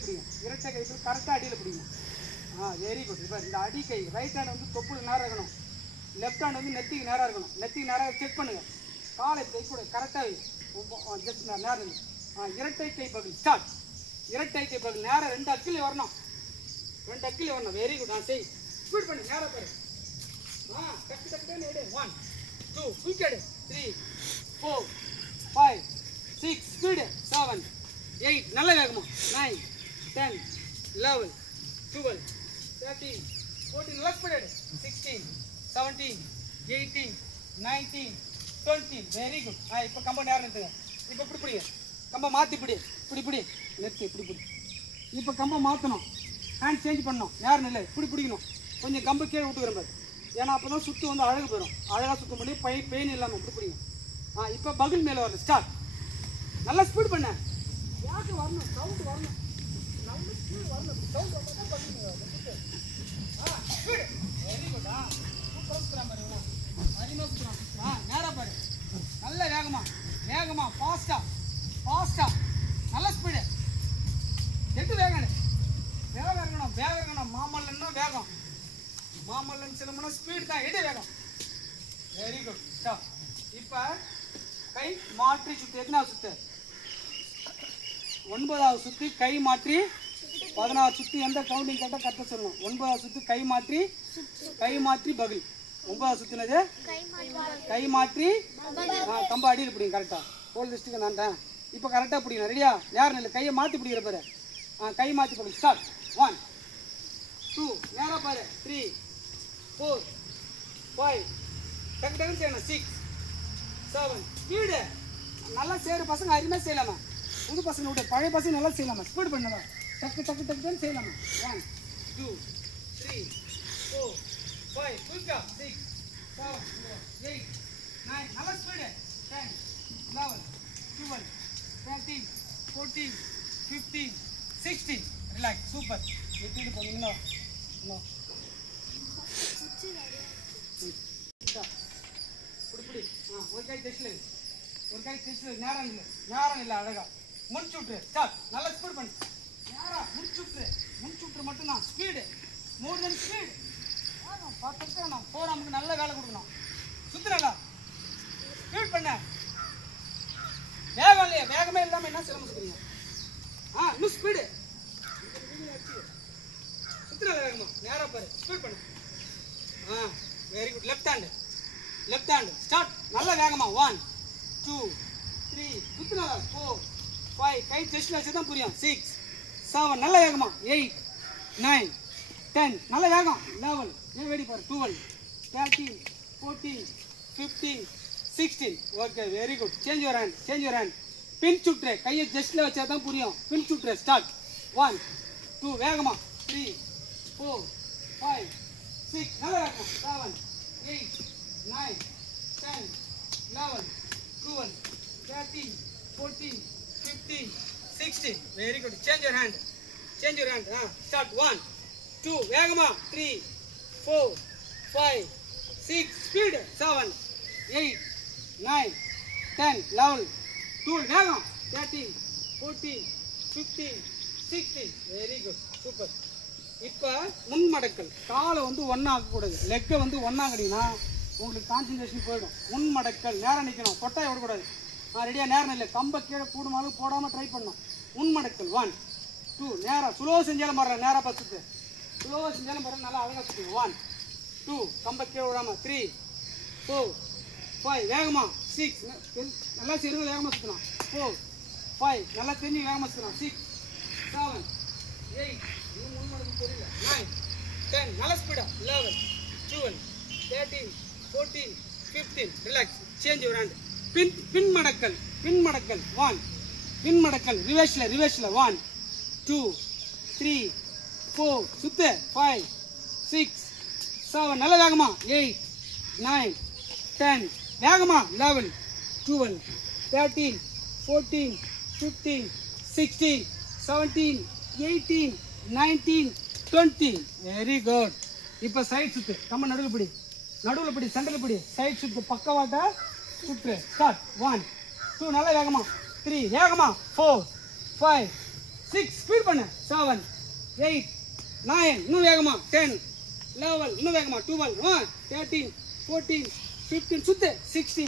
அடியில் பிடிங்க. இரட்டை கை கரெக்டாக அடியில் பிடிங்க. Very good. இப்போ இந்த அடி கை ரைட் ஹேண்ட் வந்து தொப்புளுக்கு நேராக இருக்கணும், லெஃப்ட் ஹேண்ட் வந்து நெத்திக்கு நேராக இருக்கணும். நெத்திக்கு நேராக செக் பண்ணுங்கள். காலை கை கூட கரெக்டாக ஜஸ்ட் நேரம். இரட்டை கை பகுதி ஸ்டார்ட். இரட்டை கை பகுதி நேரம் 2 அக்கில் வரணும், 2 அக்கில் வரணும். Very good. செய் ஸ்பீட் பண்ணு, நேரம் பாரு. டக்கு டக்குன்னு எடு. 1 2 குயிக் எடு. 3 4 5 6 ஸ்பீடு. 7 8 நல்ல வேகமா. 9 10 11 12 13 14 நல்ல ஸ்பீடு எடு. 16 17 18 19 20 வெரி குட். இப்போ கம்ப நேரம் நிறுத்துங்க. இப்போ இப்படி பிடிங்க, கம்பை மாற்றி பிடி. இப்படி நிறுத்து, இப்படி பிடி. இப்போ கம்பை மாற்றணும், ஹேண்ட் சேஞ்ச் பண்ணணும். நேரம் இல்லை, இப்படி பிடிக்கணும். கொஞ்சம் கம்பு கீழே விட்டுக்கிற மாதிரி, ஏன்னா அப்போ தான் சுற்று வந்து அழகு போயிடும். அழகாக சுற்ற முடியும், பெயின் இல்லாமல் இப்படி பிடிங்க. இப்போ பகுல் மேலே வரணும். ஸ்டார்ட். நல்லா ஸ்பீட் பண்ண, யாருக்கு வரணும், சவுண்டு வரணும், நல்ல ஸ்பீடு வரணும். சவுண்ட் வந்தால் தான் பண்ணுங்க. Speed very good. சூப்பராக சுற்றுறா மாதிரி வேணும், அதிகமாக சுற்றுறான். நேராக பாரு, நல்ல வேகமாக ஃபாஸ்ட்டாக நல்ல ஸ்பீடு. எட்டு வேகம் இருக்கணும். மாமல்லன்னா வேகம், மாமல்லன் சிலம்புனா ஸ்பீடு தான். எடு வேகம். Very good. ஸ்டாப். இப்போ கை மாற்றி சுற்று. எத்தனாவது சுற்று? 9வது சுற்று. கை மாற்றி 16 சுற்று. எந்த கவுண்டிங் கேட்டால் கரெக்டாக சொல்லணும். 9வது சுற்று கை மாற்றி பகுல். 9வது சுற்றுனது கை மாற்றி கம்ப அடியில் பிடிங்க. கரெக்டாக ஹோல் லிஸ்ட்டுக்கு நான் தான். இப்போ கரெக்டாக பிடிக்கணும். ரெடியா? நேரம் இல்லை, கையை மாற்றி பிடிக்கிற பாரு. கை மாற்றி பிடிக்கும். ஸ்டார்ட். 1 2 நேராக பாரு. 3 4 5 டக்கு செய்யணும். 6 7 ஸ்பீடு. நல்லா செய்கிற பசங்க அருமையாக செய்யலாமா? புது பசங்க விட்டு பழைய பசங்க நல்லா செய்யலாமா? ஸ்பீடு பண்ணுவா. டக்கு செய்யலாமா? 1 2 3 4 5 குயிக்கா. 6 7 8 9 நல்லா ஸ்பீடு. 10 11 12 13 14 15 16 ரிலாக்ஸ். சூப்பர். எப்படி போனீங்கன்னா இப்படி ஒரு கை டெஸ்ட்ல நேரம் இல்லை. அழகா முடிச்சு விட்டுரு. ஸ்டார்ட். நல்லா ஸ்பீட் பண்ணு. நேரம் முடிச்சு விட்டுரு மட்டும்தான். ஸ்பீடு மோர் தென் ஸ்பீடு. 10 நான் நமக்கு நல்ல வேலை கொடுக்கணும். சுத்துறா ஸ்பீட் பண்ண. வேகம் இல்லையா? வேகமே இல்லாமல் என்ன சிரமம் சுத்துறீங்க? இன்னும் ஸ்பீடு. சுத்துற வேகமா. நேராக பாரு. ஸ்பீட் பண்ணு. Very good. Left hand start. நல்ல வேகமா. 1 2 3 சுத்துறா. 4 5 கை டெஸ்ட்ல வச்சு தான் புரியும். 6 7 நல்ல வேகமா. 8 9 10 நல்ல வேகம். 11 ஏன் வெடி பாரு. 12 13 14 15 16 okay. Very good. Change your hand. பின் சுற்று. கையை ஜஸ்ட்ல வச்சா தான் புரியும். பின் சுற்று. ஸ்டார்ட். 1 2 வேகமா. 3 4 5 6 நல்ல வேகமா. 7 8 9 10 11 12 13 14 15 16 very good. Change your hand. Start. 1 2 வேகமா. 3 4 5 6 ஸ்பீடு. 7 8 9 10 11 12 வேகம். 13 14 15 16 வெரி குட். சூப்பர். இப்போ முன் மடக்கல். காலை வந்து ஒன்றா ஆக்கக்கூடாது, லெக்கை வந்து ஒன்றா ஆக்கினீங்கன்னா உங்களுக்கு கான்சன்ட்ரேஷன் போயிடும். முன் மடக்கல். நேரம் நிற்கணும், கொட்டாய் விடக்கூடாது. ரெடியாக நேரம் இல்லை. கம்பை கீழே கூடுமாலும் போடாமல் ட்ரை பண்ணணும். முன் மடக்கல். 1 2 நேரம் ஸ்லோவாக செஞ்சாலும் மாறுறேன். நேராக பார்த்துட்டு ஸ்லோவாக செஞ்சாலும் பாருங்க. நல்லா அழகாக சுற்றுங்க. 1 2 கம்பை கீழே விடாமல். 3 4 5 வேகமா. 6 நல்லா செய்யுங்க. வேகமாக சுற்றலாம். 4 5 நல்லா தெரிஞ்சு வேகமாக சுற்றலாம். 6 7 8 இன்னும் முன்மடக்கு தெரியல. 9 10 நல்ல ஸ்பீடா. 11 12 13 14 15 ரிலாக்ஸ். Change your hand. பின் மடக்கல். 1 பின் மடக்கல். ரிவர்ஸ்ல 1 2 3 4 சுத்து. 5 6 7 நல்ல வேகமா. 8 9 10 வேகமா. 11 12 13 14 15 16 17 18 19 20 வெரி குட். இப்போ சைட் சுத்து. கம்ம நடுவில் பிடி சென்டரில் பிடி. சைட் சுத்து. பக்கவாட்ட சுத்து. ஸ்டார்ட். 1 2 நல்ல வேகமா. 3 வேகமா. 4 5 6 ஸ்பீட் பண்ணு 7 8 9 இன்னும் வேகமா 10 11 இன்னும் வேகமா 12 13 14 15 சுத்து 16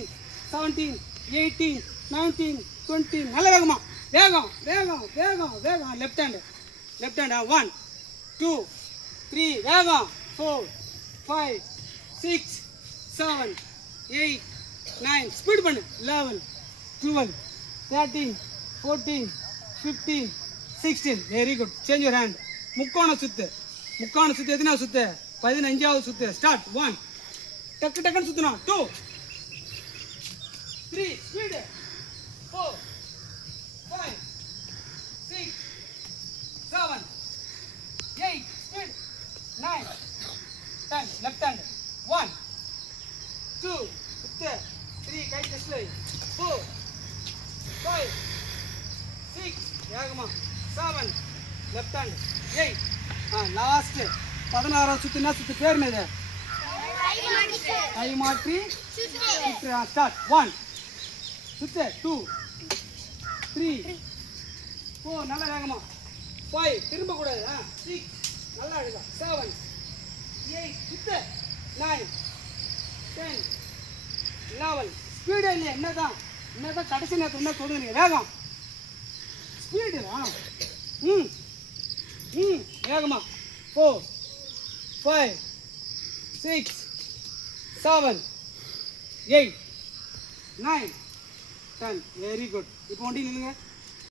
17 18 19 20 நல்ல வேகமா வேகம் வேகம் வேகம் வேகம் லெஃப்ட் ஹேண்ட் 1 2 3 வேகம் 4 5 6 7 8 9 ஸ்பீட் பண்ணு 11 12 13 14 15 16 very good change your hand முக்கோண சுத்து எத்தனை சுத்து 15வது சுத்து ஸ்டார்ட் 1 டக்கு டக்குன்னு சுத்தணும் 2 3 ஸ்பீட் 4 5 6 7 8 ஸ்பீட் 9 10 லெஃப்ட் ஹேண்ட் 1 2 சுத்து 3 கை டெஸ்ட்ல 4 5 6 வேகமா 7 லெஃப்ட் ஹேண்ட் 8 லாஸ்ட் 16வது சுத்து என்ன சுத்து பேர் என்னது கை மாற்றி ஸ்டார்ட் 1 சுத்து 2 3 4 நல்ல வேகமா 5 திரும்ப கூடாது 6 நல்லா அழுதா 7 8 சுத்து 9 10 11 ஸ்பீடு இல்லையா என்னதான் கடைசி நேரத்தில் என்ன சொல்லுங்க வேகம் ஸ்பீடு வேகமா 4 5 6 7 8 9 10 வெரி குட் இப்போ வண்டி நில்லுங்க